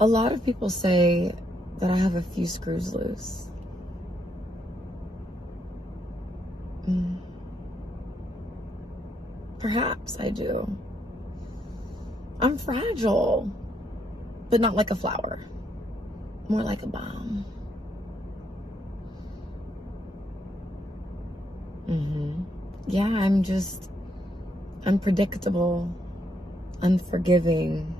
A lot of people say that I have a few screws loose. Perhaps I do. I'm fragile, but not like a flower. More like a bomb. Yeah, I'm just unpredictable, unforgiving,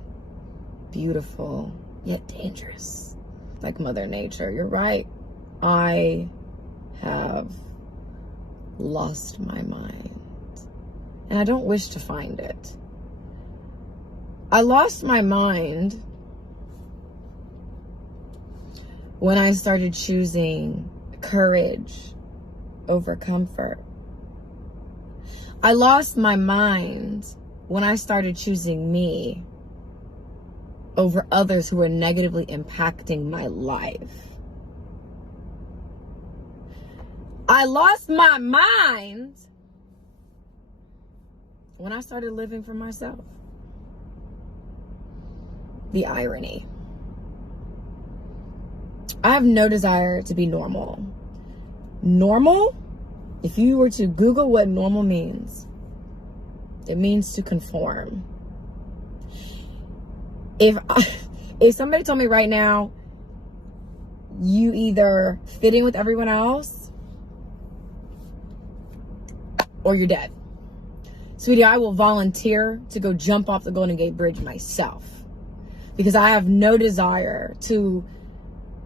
beautiful, yet dangerous. Like Mother Nature. You're right. I have lost my mind. And I don't wish to find it. I lost my mind when I started choosing courage over comfort. I lost my mind when I started choosing me over others who were negatively impacting my life. I lost my mind when I started living for myself. The irony. I have no desire to be normal. Normal? If you were to Google what normal means, it means to conform. If somebody told me right now, you either fit in with everyone else or you're dead. Sweetie, I will volunteer to go jump off the Golden Gate Bridge myself, because I have no desire to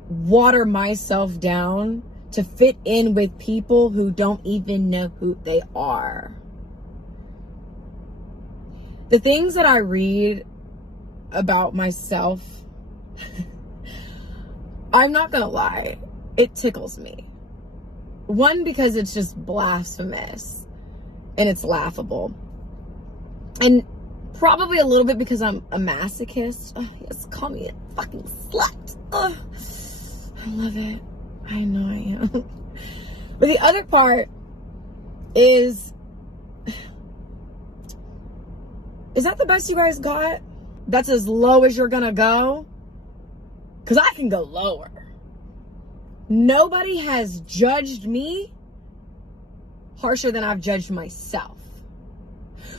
water myself down to fit in with people who don't even know who they are. The things that I read about myself, I'm not gonna lie, it tickles me. One, because it's just blasphemous and it's laughable. And probably a little bit because I'm a masochist. Oh, yes, call me a fucking slut. Oh, I love it. I know I am. But the other part is that the best you guys got? That's as low as you're gonna go? Because I can go lower. Nobody has judged me harsher than I've judged myself.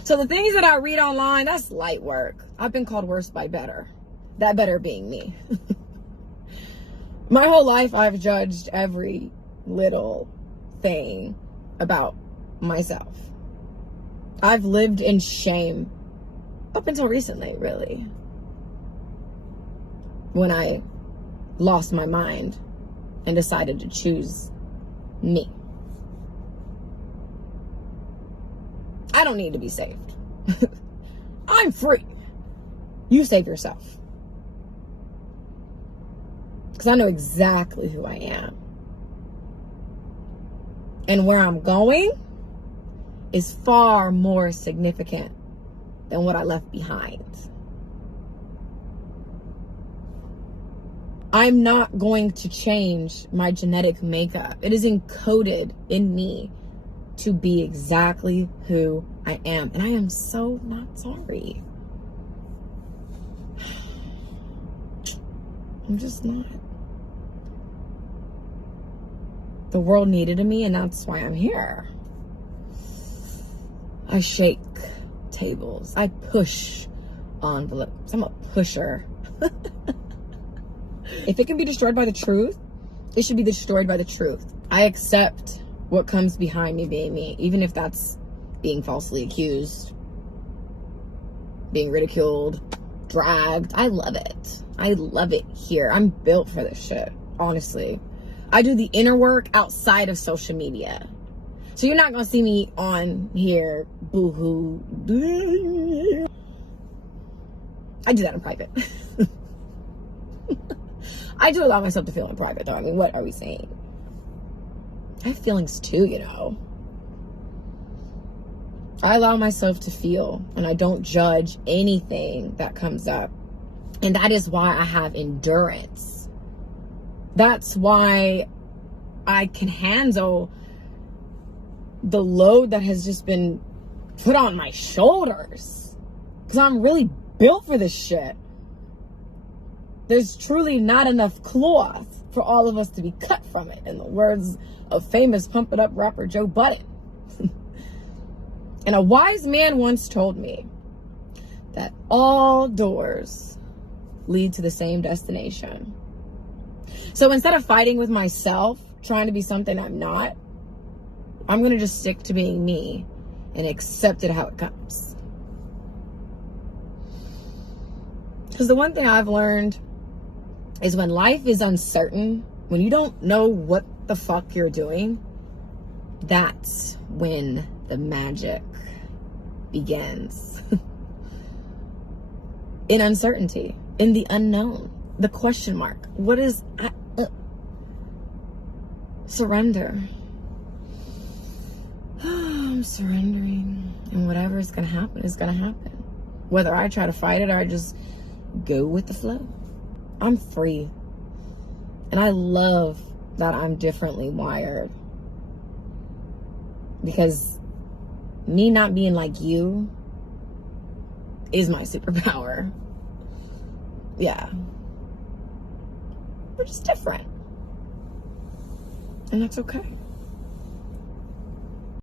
So the things that I read online, that's light work. I've been called worse by better. That better being me. My whole life, I've judged every little thing about myself. I've lived in shame up until recently, really. When I lost my mind and decided to choose me. I don't need to be saved. I'm free. You save yourself. Because I know exactly who I am. And where I'm going is far more significant than what I left behind. I'm not going to change my genetic makeup. It is encoded in me to be exactly who I am. And I am so not sorry. I'm just not. The world needed me, and that's why I'm here. I shake tables. I push envelopes. I'm a pusher. If it can be destroyed by the truth, it should be destroyed by the truth. I accept what comes behind me being me, even if that's being falsely accused, being ridiculed, dragged. I love it. I love it here. I'm built for this shit, honestly. I do the inner work outside of social media. So you're not going to see me on here boo-hoo. I do that in private. I do allow myself to feel in private, though. I mean, what are we saying? I have feelings too, you know. I allow myself to feel, and I don't judge anything that comes up. And that is why I have endurance. That's why I can handle the load that has just been put on my shoulders. Because I'm really built for this shit. there's truly not enough cloth for all of us to be cut from it, in the words of famous Pump It Up rapper Joe Budden. And a wise man once told me that all doors lead to the same destination. So instead of fighting with myself, trying to be something I'm not, I'm going to just stick to being me and accept it how it comes. Because the one thing I've learned is when life is uncertain, when you don't know what the fuck you're doing, that's when the magic begins. In uncertainty, in the unknown, the question mark. What is surrender? I'm surrendering, and whatever is going to happen is going to happen. Whether I try to fight it or I just go with the flow. I'm free. And I love that I'm differently wired. Because me not being like you is my superpower. Yeah. We're just different. And that's okay.